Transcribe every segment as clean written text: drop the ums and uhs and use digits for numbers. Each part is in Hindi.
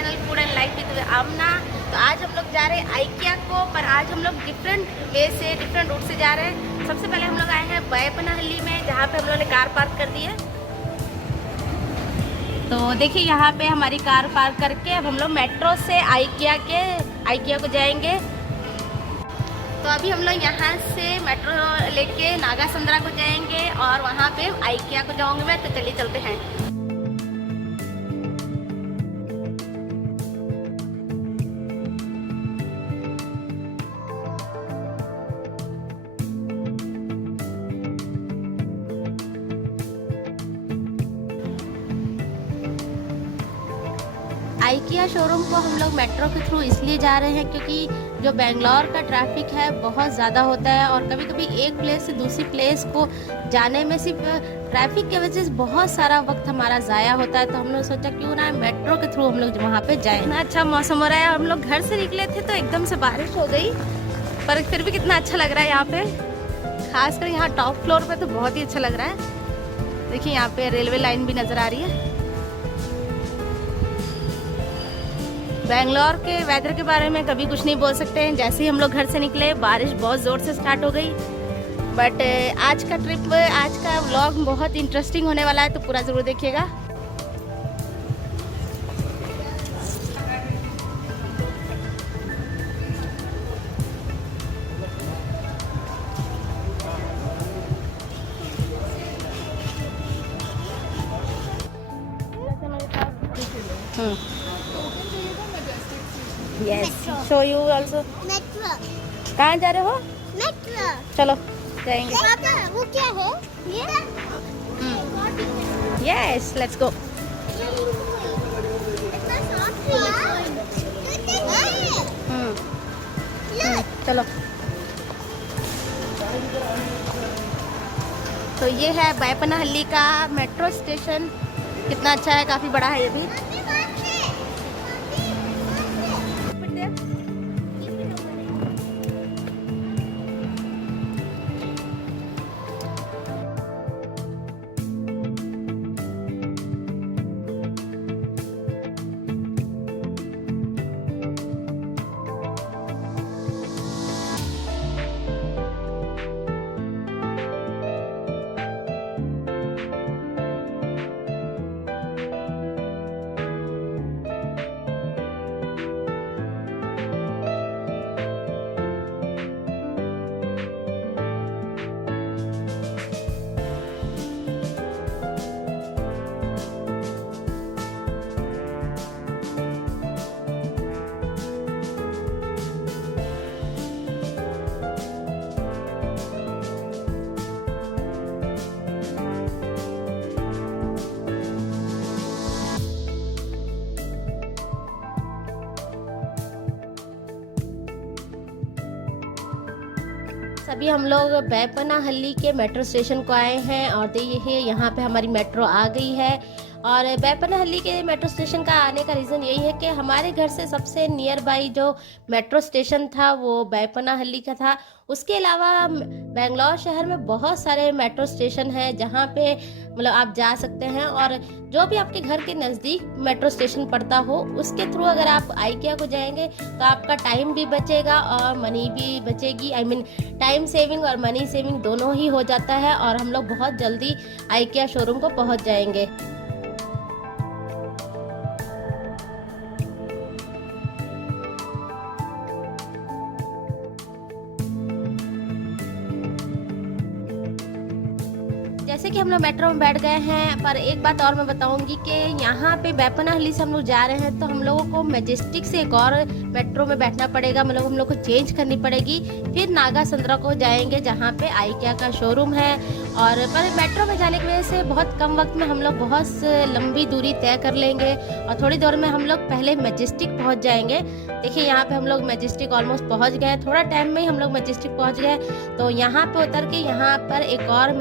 Channel food and life with Amna. तो आज हम लोग जा रहे हैं आइकिया को, पर आज हम लोग डिफरेंट वे से, डिफरेंट रूट से जा रहे हैं। सबसे पहले हम लोग आए हैं बैपनाहल्ली में, जहाँ पे हम लोगों ने कार पार्क कर दी है। तो देखिए यहाँ पे हमारी कार पार्क करके अब हम लोग मेट्रो से आइकिया को जाएंगे। तो अभी हम लोग यहाँ से मेट्रो लेके नागासंद्रा को जाएंगे और वहाँ पे आइकिया को जाऊँगी मैं। तो चलिए चलते हैं। आइकिया शोरूम को हम लोग मेट्रो के थ्रू इसलिए जा रहे हैं क्योंकि जो बेंगलोर का ट्रैफिक है बहुत ज़्यादा होता है और कभी कभी एक प्लेस से दूसरी प्लेस को जाने में सिर्फ ट्रैफिक की वजह से बहुत सारा वक्त हमारा ज़ाया होता है। तो हम लोग सोचा क्यों ना मेट्रो के थ्रू हम लोग वहाँ पे जाएं। इतना अच्छा मौसम हो रहा है। हम लोग घर से निकले थे तो एकदम से बारिश हो गई, पर फिर भी कितना अच्छा लग रहा है यहाँ पे। खासकर यहाँ टॉप फ्लोर पे तो बहुत ही अच्छा लग रहा है। देखिए यहाँ पे रेलवे लाइन भी नज़र आ रही है। बेंगलोर के वेदर के बारे में कभी कुछ नहीं बोल सकते हैं। जैसे ही हम लोग घर से निकले बारिश बहुत ज़ोर से स्टार्ट हो गई। बट आज का ट्रिप, आज का व्लॉग बहुत इंटरेस्टिंग होने वाला है, तो पूरा ज़रूर देखिएगा। Yes, show you also. Metro. कहाँ जा रहे हो? मेट्रो। चलो जाएंगे। पापा वो क्या है ये? Yes, let's go. इतना सॉफ्ट है। चलो। तो ये है बैपनाहल्ली का मेट्रो स्टेशन। कितना अच्छा है, काफ़ी बड़ा है ये भी। अभी हम लोग बैपनाहल्ली के मेट्रो स्टेशन को आए हैं और देखिए यहाँ पे हमारी मेट्रो आ गई है। और बैपनाहल्ली के मेट्रो स्टेशन का आने का रीज़न यही है कि हमारे घर से सबसे नियर बाई जो मेट्रो स्टेशन था वो बैपनाहल्ली का था। उसके अलावा बेंगलोर शहर में बहुत सारे मेट्रो स्टेशन हैं जहाँ पे मतलब आप जा सकते हैं। और जो भी आपके घर के नज़दीक मेट्रो स्टेशन पड़ता हो उसके थ्रू अगर आप आइकिया को जाएंगे तो आपका टाइम भी बचेगा और मनी भी बचेगी। आई मीन टाइम सेविंग और मनी सेविंग दोनों ही हो जाता है और हम लोग बहुत जल्दी आइकिया शोरूम को पहुँच जाएंगे। जैसे कि हम लोग मेट्रो में बैठ गए हैं, पर एक बात और मैं बताऊंगी कि यहाँ पे बैपनाहल्ली से हम लोग जा रहे हैं तो हम लोगों को मैजेस्टिक से एक और मेट्रो में बैठना पड़ेगा। मतलब हम लोग को चेंज करनी पड़ेगी। फिर नागासंद्रा को जाएंगे जहाँ पे आइकिया का शोरूम है। और पर मेट्रो में जाने की वजह से बहुत कम वक्त में हम लोग बहुत लंबी दूरी तय कर लेंगे और थोड़ी देर में हम लोग पहले मैजेस्टिक पहुँच जाएंगे। देखिए यहाँ पे हम लोग मैजेस्टिक ऑलमोस्ट पहुँच गए, थोड़ा टाइम में ही हम लोग मैजेस्टिक पहुँच गए। तो यहाँ पे उतर के यहाँ पर एक और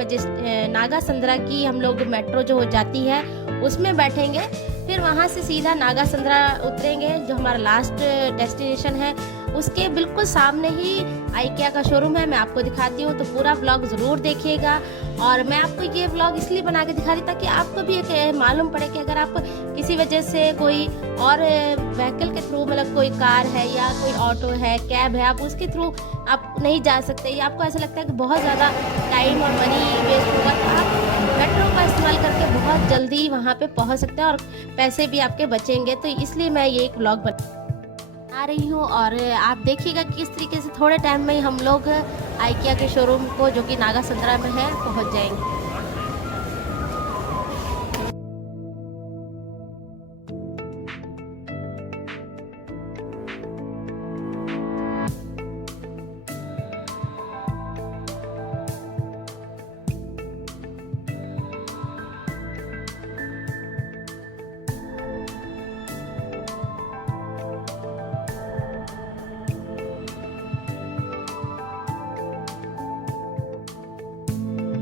नागासंद्रा की हम लोग मेट्रो जो हो जाती है उसमें बैठेंगे। फिर वहाँ से सीधा नागासंद्रा उतरेंगे जो हमारा लास्ट डेस्टिनेशन है। उसके बिल्कुल सामने ही आइकिया का शोरूम है। मैं आपको दिखाती हूँ, तो पूरा व्लॉग ज़रूर देखिएगा। और मैं आपको ये व्लॉग इसलिए बना के दिखा रही ताकि आपको भी एक मालूम पड़े कि अगर आप किसी वजह से कोई और व्हीकल के थ्रू, मतलब कोई कार है या कोई ऑटो है, कैब है, आप उसके थ्रू आप नहीं जा सकते, या आपको ऐसा लगता है कि बहुत ज़्यादा टाइम और मनी वेस्ट होगा, तो आप मेट्रो का इस्तेमाल करके बहुत जल्दी वहाँ पे पहुँच सकते हैं और पैसे भी आपके बचेंगे। तो इसलिए मैं ये एक व्लॉग बना रही हूँ और आप देखिएगा कि किस तरीके से थोड़े टाइम में ही हम लोग आइकिया के शोरूम को, जो कि नागासंद्रा में है, पहुँच जाएंगे।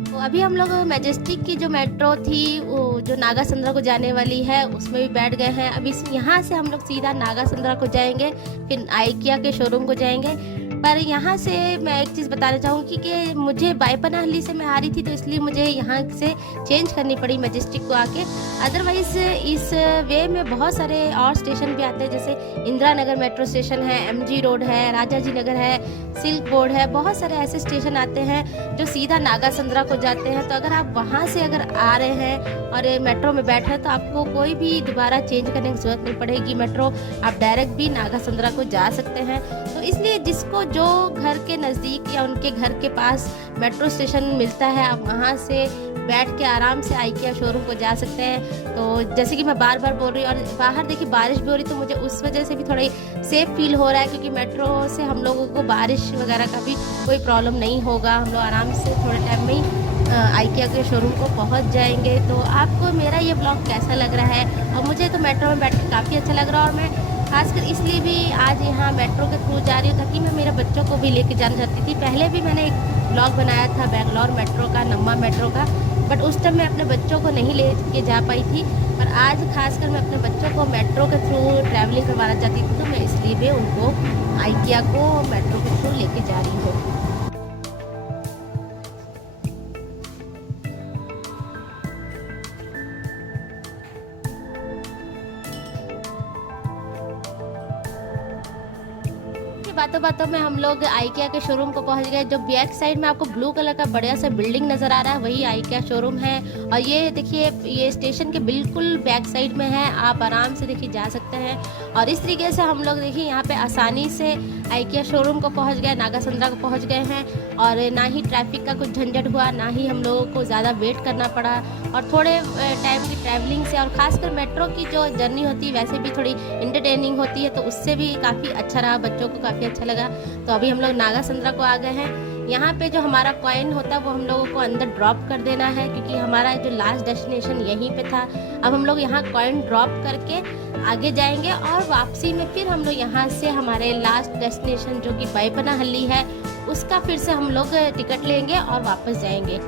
तो अभी हम लोग मैजेस्टिक की जो मेट्रो थी, वो जो नागासंद्रा को जाने वाली है, उसमें भी बैठ गए हैं। अभी यहाँ से हम लोग सीधा नागासंद्रा को जाएंगे, फिर आइकिया के शोरूम को जाएंगे। पर यहाँ से मैं एक चीज़ बताना चाहूँगी कि मुझे बाईपनाहल्ली से मैं आ रही थी, तो इसलिए मुझे यहाँ से चेंज करनी पड़ी मैजेस्टिक को आके। अदरवाइज़ इस वे में बहुत सारे और स्टेशन भी आते हैं, जैसे इंदिरा नगर मेट्रो स्टेशन है, MG रोड है, राजा जी नगर है, सिल्क बोर्ड है, बहुत सारे ऐसे स्टेशन आते हैं जो सीधा नागासंद्रा को जाते हैं। तो अगर आप वहाँ से अगर आ रहे हैं और ये मेट्रो में बैठे हैं, तो आपको कोई भी दोबारा चेंज करने की ज़रूरत नहीं पड़ेगी। मेट्रो आप डायरेक्ट भी नागासंद्रा को जा सकते हैं। तो इसलिए जिसको जो घर के नज़दीक या उनके घर के पास मेट्रो स्टेशन मिलता है, आप वहाँ से बैठ के आराम से आइकिया शोरूम को जा सकते हैं। तो जैसे कि मैं बार बार बोल रही हूँ, और बाहर देखिए बारिश भी हो रही, तो मुझे उस वजह से भी थोड़ा सेफ फील हो रहा है, क्योंकि मेट्रो से हम लोगों को बारिश वगैरह का भी कोई प्रॉब्लम नहीं होगा। हम लोग आराम से थोड़े टाइम में ही आइकिया के शोरूम को पहुंच जाएंगे। तो आपको मेरा ये ब्लॉग कैसा लग रहा है? और मुझे तो मेट्रो में बैठ के काफ़ी अच्छा लग रहा है, और मैं खासकर इसलिए भी आज यहाँ मेट्रो के थ्रू जा रही हूँ ताकि मैं मेरे बच्चों को भी लेके जाना चाहती थी। पहले भी मैंने एक ब्लॉग बनाया था बेंगलोर मेट्रो का, नम्मा मेट्रो का, बट उस टाइम मैं अपने बच्चों को नहीं ले के जा पाई थी। पर आज खासकर मैं अपने बच्चों को मेट्रो के थ्रू ट्रैवलिंग करवाना चाहती थी, तो मैं इसलिए भी उनको आइकिया को मेट्रो के थ्रू लेके जा रही हूँ। बातों बातों में हम लोग आइकिया के शोरूम को पहुंच गए। जो बैक साइड में आपको ब्लू कलर का बढ़िया सा बिल्डिंग नज़र आ रहा है, वही आइकिया शोरूम है। और ये देखिए, ये स्टेशन के बिल्कुल बैक साइड में है, आप आराम से देखिए जा सकते हैं। और इस तरीके से हम लोग देखिए यहाँ पे आसानी से आइकिया शोरूम को पहुँच गए, नागासंद्रा को पहुँच गए हैं। और ना ही ट्रैफिक का कुछ झंझट हुआ, ना ही हम लोगों को ज़्यादा वेट करना पड़ा। और थोड़े टाइम की ट्रैवलिंग से, और ख़ासकर मेट्रो की जो जर्नी होती है वैसे भी थोड़ी इंटरटेनिंग होती है, तो उससे भी काफ़ी अच्छा रहा, बच्चों को काफ़ी अच्छा लगा। तो अभी हम लोग नागासंद्रा को आ गए हैं। यहाँ पे जो हमारा कॉइन होता है वो हम लोगों को अंदर ड्रॉप कर देना है, क्योंकि हमारा जो लास्ट डेस्टिनेशन यहीं पे था। अब हम लोग यहाँ कॉइन ड्रॉप करके आगे जाएंगे, और वापसी में फिर हम लोग यहाँ से हमारे लास्ट डेस्टिनेशन जो कि बाईपनाहल्ली है, उसका फिर से हम लोग टिकट लेंगे और वापस जाएंगे।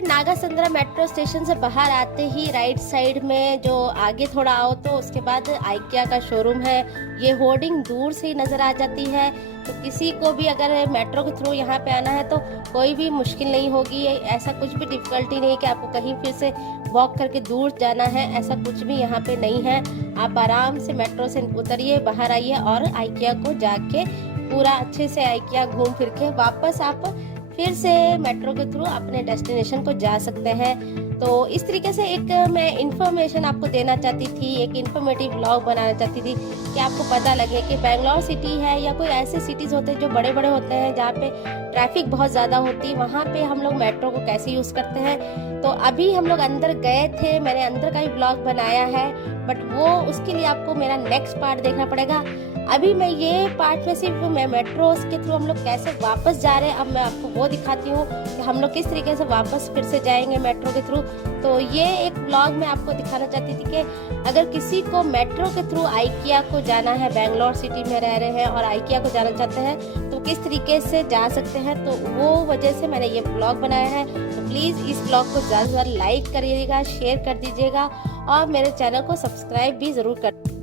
नागासंद्रा मेट्रो स्टेशन से बाहर आते ही राइट साइड में जो आगे थोड़ा आओ, तो उसके बाद आइकिया का शोरूम है। ये होर्डिंग दूर से ही नज़र आ जाती है, तो किसी को भी अगर मेट्रो के थ्रू यहाँ पे आना है तो कोई भी मुश्किल नहीं होगी। ऐसा कुछ भी डिफ़िकल्टी नहीं कि आपको कहीं फिर से वॉक करके दूर जाना है, ऐसा कुछ भी यहाँ पे नहीं है। आप आराम से मेट्रो से उतरिए, बाहर आइए, और आइकिया को जाके पूरा अच्छे से आइकिया घूम फिर के वापस आप फिर से मेट्रो के थ्रू अपने डेस्टिनेशन को जा सकते हैं। तो इस तरीके से एक मैं इन्फॉर्मेशन आपको देना चाहती थी, एक इन्फॉर्मेटिव व्लॉग बनाना चाहती थी कि आपको पता लगे कि बेंगलोर सिटी है या कोई ऐसे सिटीज़ होते हैं जो बड़े बड़े होते हैं जहाँ पे ट्रैफिक बहुत ज़्यादा होती है, वहाँ पे हम लोग मेट्रो को कैसे यूज़ करते हैं। तो अभी हम लोग अंदर गए थे, मैंने अंदर का ही व्लॉग बनाया है, बट वो उसके लिए आपको मेरा नेक्स्ट पार्ट देखना पड़ेगा। अभी मैं ये पार्ट में सिर्फ मैं मेट्रोस के थ्रू हम लोग कैसे वापस जा रहे हैं, अब मैं आपको वो दिखाती हूँ कि हम लोग किस तरीके से वापस फिर से जाएंगे मेट्रो के थ्रू। तो ये एक व्लॉग मैं आपको दिखाना चाहती थी कि अगर किसी को मेट्रो के थ्रू आइकिया को जाना है, बेंगलोर सिटी में रह रहे हैं और आइकिया को जाना चाहते हैं तो किस तरीके से जा सकते हैं, तो वो वजह से मैंने ये व्लॉग बनाया है। तो प्लीज़ इस व्लॉग को ज़्यादा से ज़्यादा लाइक करिएगा, शेयर कर दीजिएगा और मेरे चैनल को सब्सक्राइब भी ज़रूर कर।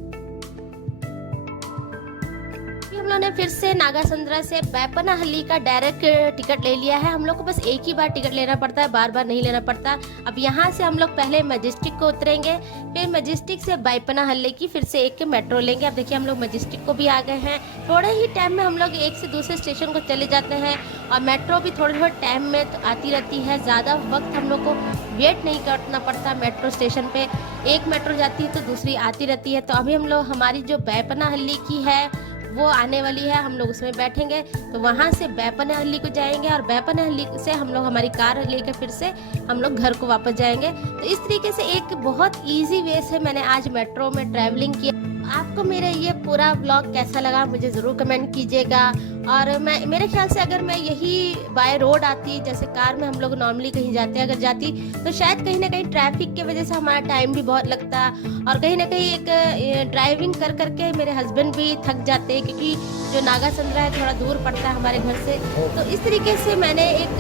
हम लोगों ने फिर से नागासंद्रा से बैपनाहल्ली का डायरेक्ट टिकट ले लिया है। हम लोग को बस एक ही बार टिकट लेना पड़ता है, बार बार नहीं लेना पड़ता। अब यहाँ से हम लोग पहले मजेस्टिक को उतरेंगे, फिर मजेस्टिक से बैपनाहल्ली की फिर से एक मेट्रो लेंगे। अब देखिए हम लोग मजेस्टिक को भी आ गए हैं। थोड़े ही टाइम में हम लोग एक से दूसरे स्टेशन को चले जाते हैं और मेट्रो भी थोड़े थोड़े टाइम में तो आती रहती है। ज़्यादा वक्त हम लोग को वेट नहीं करना पड़ता मेट्रो स्टेशन पे, एक मेट्रो जाती है तो दूसरी आती रहती है। तो अभी हम लोग हमारी जो बैपनाहल्ली की है वो आने वाली है, हम लोग उसमें बैठेंगे। तो वहाँ से बैपनाहल्ली को जाएंगे और बैपनाहल्ली से हम लोग हमारी कार लेकर फिर से हम लोग घर को वापस जाएंगे। तो इस तरीके से एक बहुत इजी वे से मैंने आज मेट्रो में ट्रैवलिंग किया। आपको मेरा ये पूरा ब्लॉग कैसा लगा मुझे ज़रूर कमेंट कीजिएगा। और मैं मेरे ख्याल से अगर मैं यही बाय रोड आती, जैसे कार में हम लोग नॉर्मली कहीं जाते हैं, अगर जाती तो शायद कहीं ना कहीं ट्रैफिक की वजह से हमारा टाइम भी बहुत लगता और कहीं ना कहीं एक ड्राइविंग कर करके मेरे हस्बैंड भी थक जाते, क्योंकि जो नागासंद्रा है थोड़ा दूर पड़ता है हमारे घर से। तो इस तरीके से मैंने एक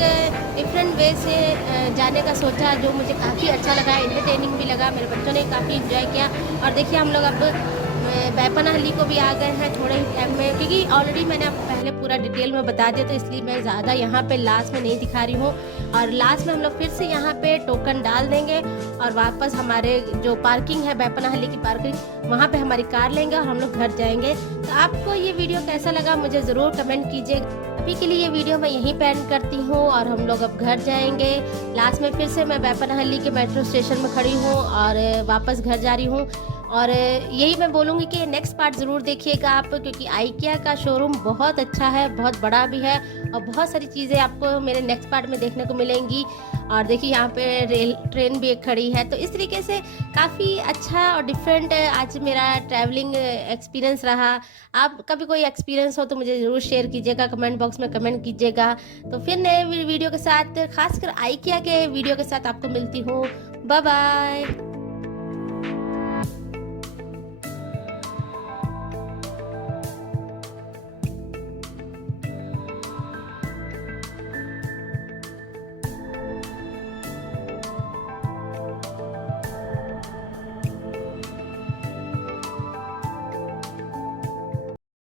डिफरेंट वे से जाने का सोचा, जो मुझे काफ़ी अच्छा लगा, एंटरटेनिंग भी लगा, मेरे बच्चों ने काफ़ी इंजॉय किया। और देखिए हम लोग अब बैपनाहल्ली को भी आ गए हैं थोड़े ही टाइम में, क्योंकि ऑलरेडी मैंने आपको पहले पूरा डिटेल में बता दिया, तो इसलिए मैं ज़्यादा यहाँ पे लास्ट में नहीं दिखा रही हूँ। और लास्ट में हम लोग फिर से यहाँ पे टोकन डाल देंगे और वापस हमारे जो पार्किंग है बैपनाहल्ली की पार्किंग, वहाँ पे हमारी कार लेंगे और हम लोग घर जाएंगे। तो आपको ये वीडियो कैसा लगा मुझे ज़रूर कमेंट कीजिए। अभी के लिए ये वीडियो मैं यहीं पे एंड करती हूँ और हम लोग अब घर जाएंगे। लास्ट में फिर से मैं बैपनाहल्ली के मेट्रो स्टेशन में खड़ी हूँ और वापस घर जा रही हूँ। और यही मैं बोलूँगी कि नेक्स्ट पार्ट ज़रूर देखिएगा आप, क्योंकि आइकिया का शोरूम बहुत अच्छा है, बहुत बड़ा भी है और बहुत सारी चीज़ें आपको मेरे नेक्स्ट पार्ट में देखने को मिलेंगी। और देखिए यहाँ पे ट्रेन भी एक खड़ी है। तो इस तरीके से काफ़ी अच्छा और डिफरेंट आज मेरा ट्रैवलिंग एक्सपीरियंस रहा। आपका भी कोई एक्सपीरियंस हो तो मुझे ज़रूर शेयर कीजिएगा, कमेंट बॉक्स में कमेंट कीजिएगा। तो फिर नए वीडियो के साथ, खासकर आइकिया के वीडियो के साथ आपको मिलती हूँ। Bye bye.